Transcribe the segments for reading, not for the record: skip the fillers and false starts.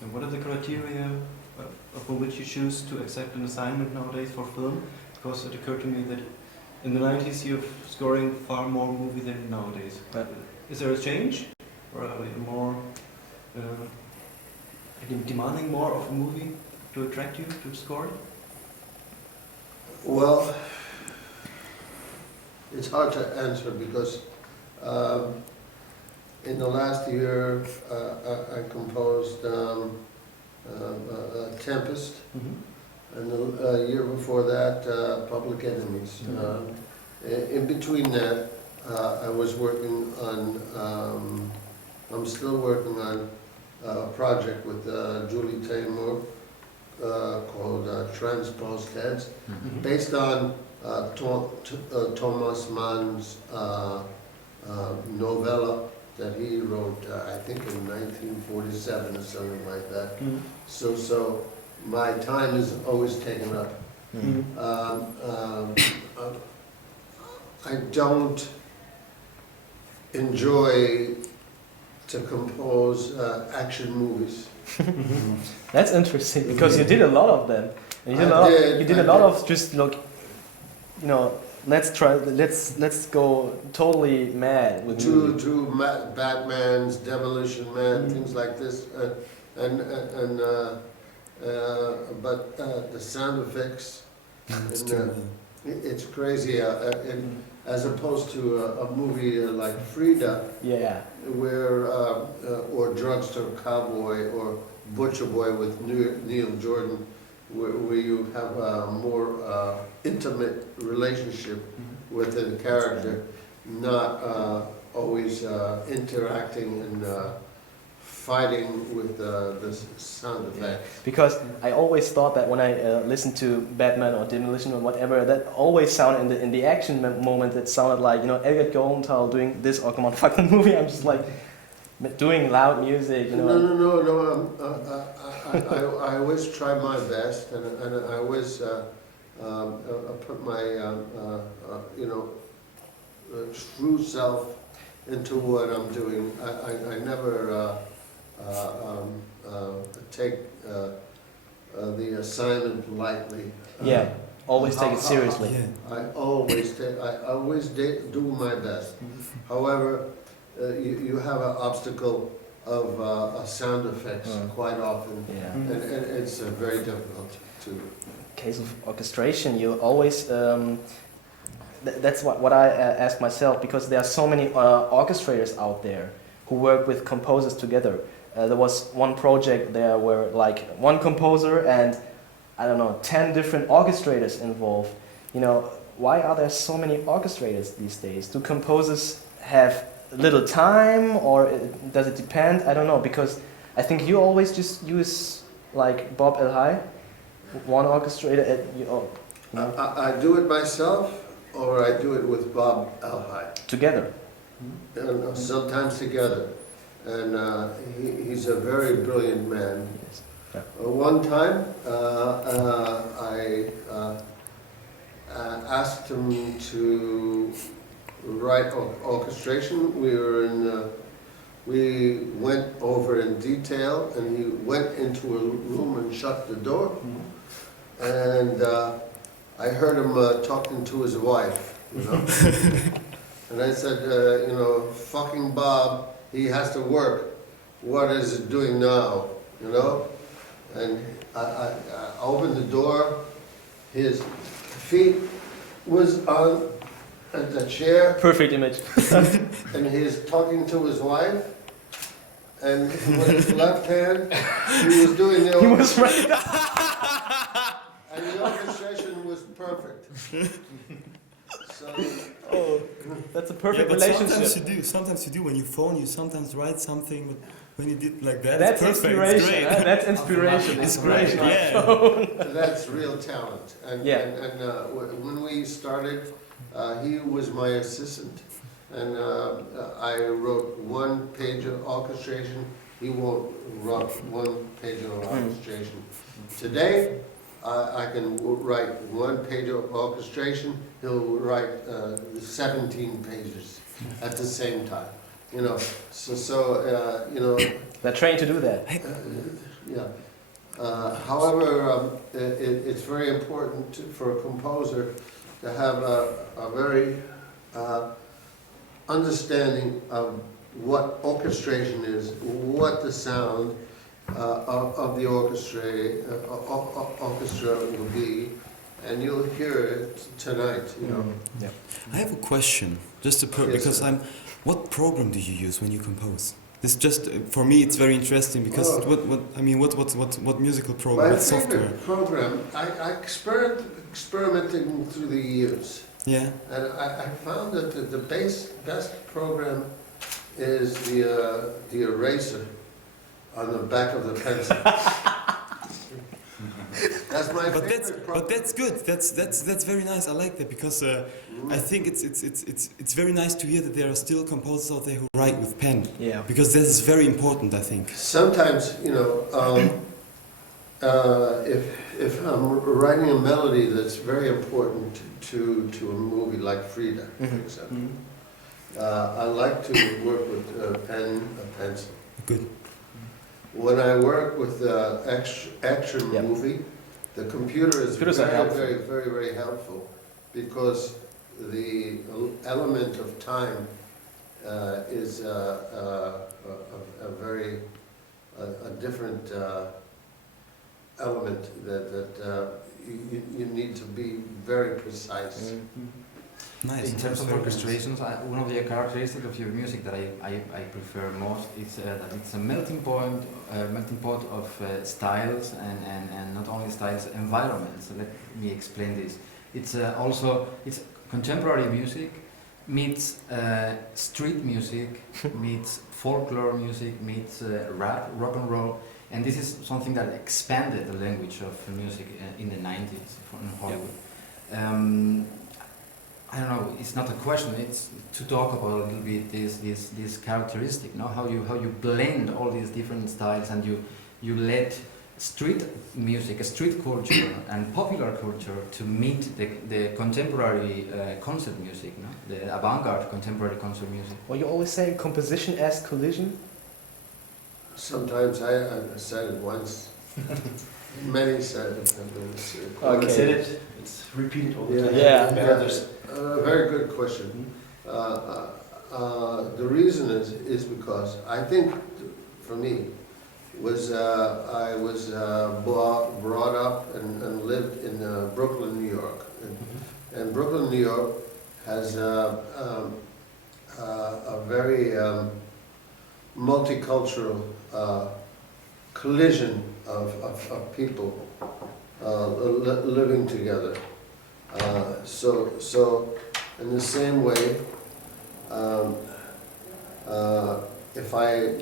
And what are the criteria upon which you choose to accept an assignment nowadays for film? Because it occurred to me that in the 90s you're scoring far more movie than nowadays. Is there a change? Or are you more demanding more of a movie to attract you to score it? Well, it's hard to answer because in the last year I composed Tempest, and the year before that Public Enemies. In between that I was working on, I'm still working on a project with Julie Taymor called Transposed Heads, based on Thomas Mann's novella that he wrote, I think in 1947 or something like that. So my time is always taken up. I don't enjoy to compose action movies. That's interesting because you did a lot of them. And you did a lot of just like, you know, let's go totally mad with Batman's, Demolition Man, things like this, but the sound effects, it's crazy. As opposed to a movie like Frida, where or Drugstore Cowboy or Butcher Boy with Neil Jordan, where you have a more intimate relationship with the character, not always interacting and fighting with the sound effects. Because I always thought that when I listened to Batman or Demolition or whatever, that always sounded in the action moment, it sounded like, you know, Elliot Goldenthal doing this, or come on, fuck the movie. I'm just like doing loud music, you know. No. I always try my best, and I always put my true self into what I'm doing. I never take the assignment lightly. Always take it seriously. I always do my best. However, you have an obstacle of sound effects quite often, and it's very difficult to. In case of orchestration, you always. That's what I ask myself, because there are so many orchestrators out there who work with composers together. There was one project there where like one composer and I don't know 10 different orchestrators involved. You know, why are there so many orchestrators these days? Do composers have little time, or does it depend? I don't know, because I think you always just use like Bob Elhai, one orchestrator. I do it myself, or I do it with Bob Elhai. Together. And sometimes together. And he's a very brilliant man. Yes. One time, I asked him to write orchestration. We went over in detail, and he went into a room and shut the door. And I heard him talking to his wife, you know. And I said, fucking Bob, he has to work. What is he doing now, you know? And I opened the door. His feet was on the chair. Perfect image. And he's talking to his wife. And with his left hand, he was doing the orchestration. And the orchestration was perfect. So, that's a perfect relationship. Sometimes you do. When you phone, you sometimes write something. But when you did like that, that's it's perfect. Inspiration. It's great. That's inspiration. It's great. Yeah. That's real talent. And when we started, he was my assistant, and I wrote one page of orchestration. He wrote one page of orchestration. Today, I can write one page of orchestration. He'll write 17 pages at the same time. You know, so you know. They're trained to do that. Yeah. However, it's very important for a composer to have a very understanding of what orchestration is, what the sound of the orchestra will be, and you'll hear it tonight, you know. Yeah. I have a question, just to Yes, because sir. what program do you use when you compose? This just for me, it's very interesting because Oh. what musical program, My what software? favorite program, I experimenting through the years, Yeah. and I found that the best program is the eraser on the back of the pencil. That's my But favorite program. that's good. That's very nice. I like that because I think it's very nice to hear that there are still composers out there who write with pen. Yeah. Because that is very important, I think. Sometimes, you know, if I'm writing a melody that's very important to a movie like Frida, for example, I like to work with a pencil. Good. When I work with action Yeah. movie, the computer is Computers are helpful. very helpful because the element of time is a very different element that you need to be very precise. Nice. In terms That's of very orchestrations, one of the characteristics of your music that I prefer most is that it's a melting pot of styles and not only styles, environments. So let me explain this. It's it's contemporary music meets street music, meets folklore music, meets rap, rock and roll, and this is something that expanded the language of music in the 90s in Hollywood. I don't know. It's not a question. It's to talk about a little bit this characteristic, no? How you blend all these different styles and you let street music, street culture, and popular culture to meet the contemporary concert music, no? The avant-garde contemporary concert music. Well, you always say composition as collision. Sometimes I said it once. Many said it. Okay. I said it. It's repeated all the time. Yeah. By others. Very good question. The reason is because I think, for me, I was brought up and lived in Brooklyn, New York, and Brooklyn, New York has a very multicultural collision of people living together. So in the same way, if I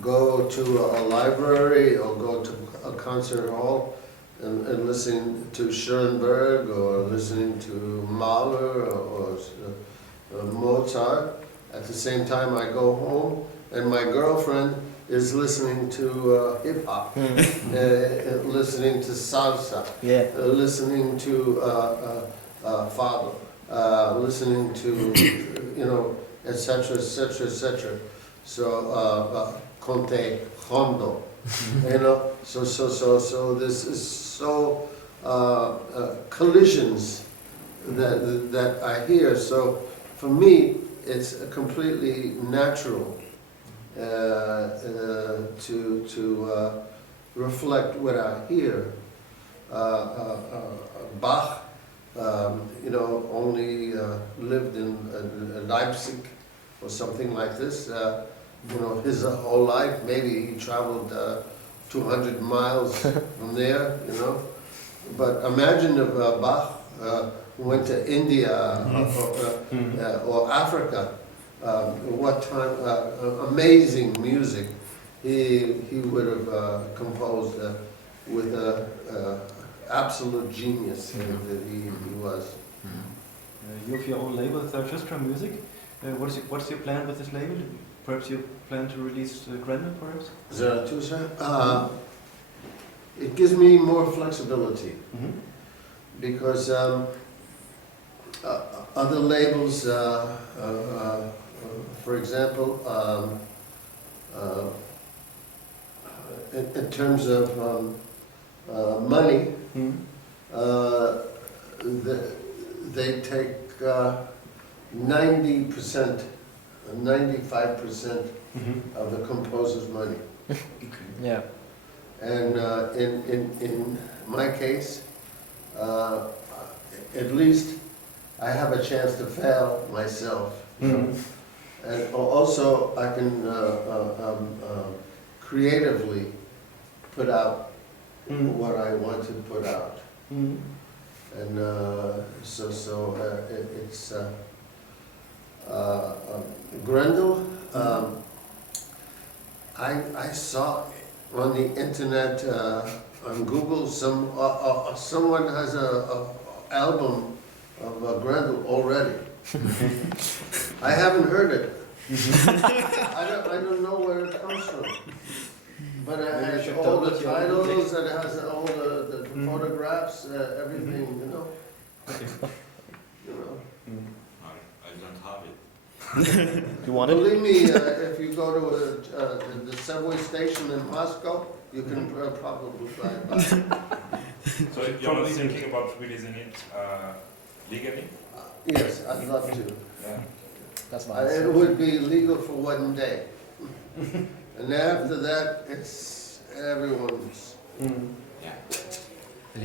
go to a library or go to a concert hall and listening to Schoenberg or listening to Mahler or Mozart, at the same time I go home and my girlfriend is listening to hip hop, listening to salsa, Yeah. listening to fado, listening to, you know, etc., etc., etc. So Conte, Hondo, you know. So this is so collisions that I hear. So for me, it's completely natural to reflect what I hear. Bach, you know, only lived in Leipzig or something like this. You know, his whole life. Maybe he traveled 200 miles from there. You know, but imagine if Bach went to India or Africa. What time? Amazing music he would have composed with absolute genius that he was. You have your own label, Orchestra Music. What's your plan with this label? Perhaps you plan to release Grendel, perhaps? Zarathustra. It gives me more flexibility because other labels, for example, in terms of money, they take 90%, 95% of the composer's money. Yeah. And in my case, at least I have a chance to fail myself. And also I can creatively put out what I want to put out. And it's Grendel. I saw on the internet, on Google, someone has a album of Grendel already. I haven't heard it. I don't know where it comes from. But it Maybe you has should all the download your titles, and it has all the photographs, everything, you know. You know. I don't have it. You want it? Believe me, if you go to the subway station in Moscow, you can probably buy it. So you're not thinking about releasing it legally? Yes, I'd love to. Yeah. That's nice. It would be legal for 1 day. And after that, it's everyone's. Yeah.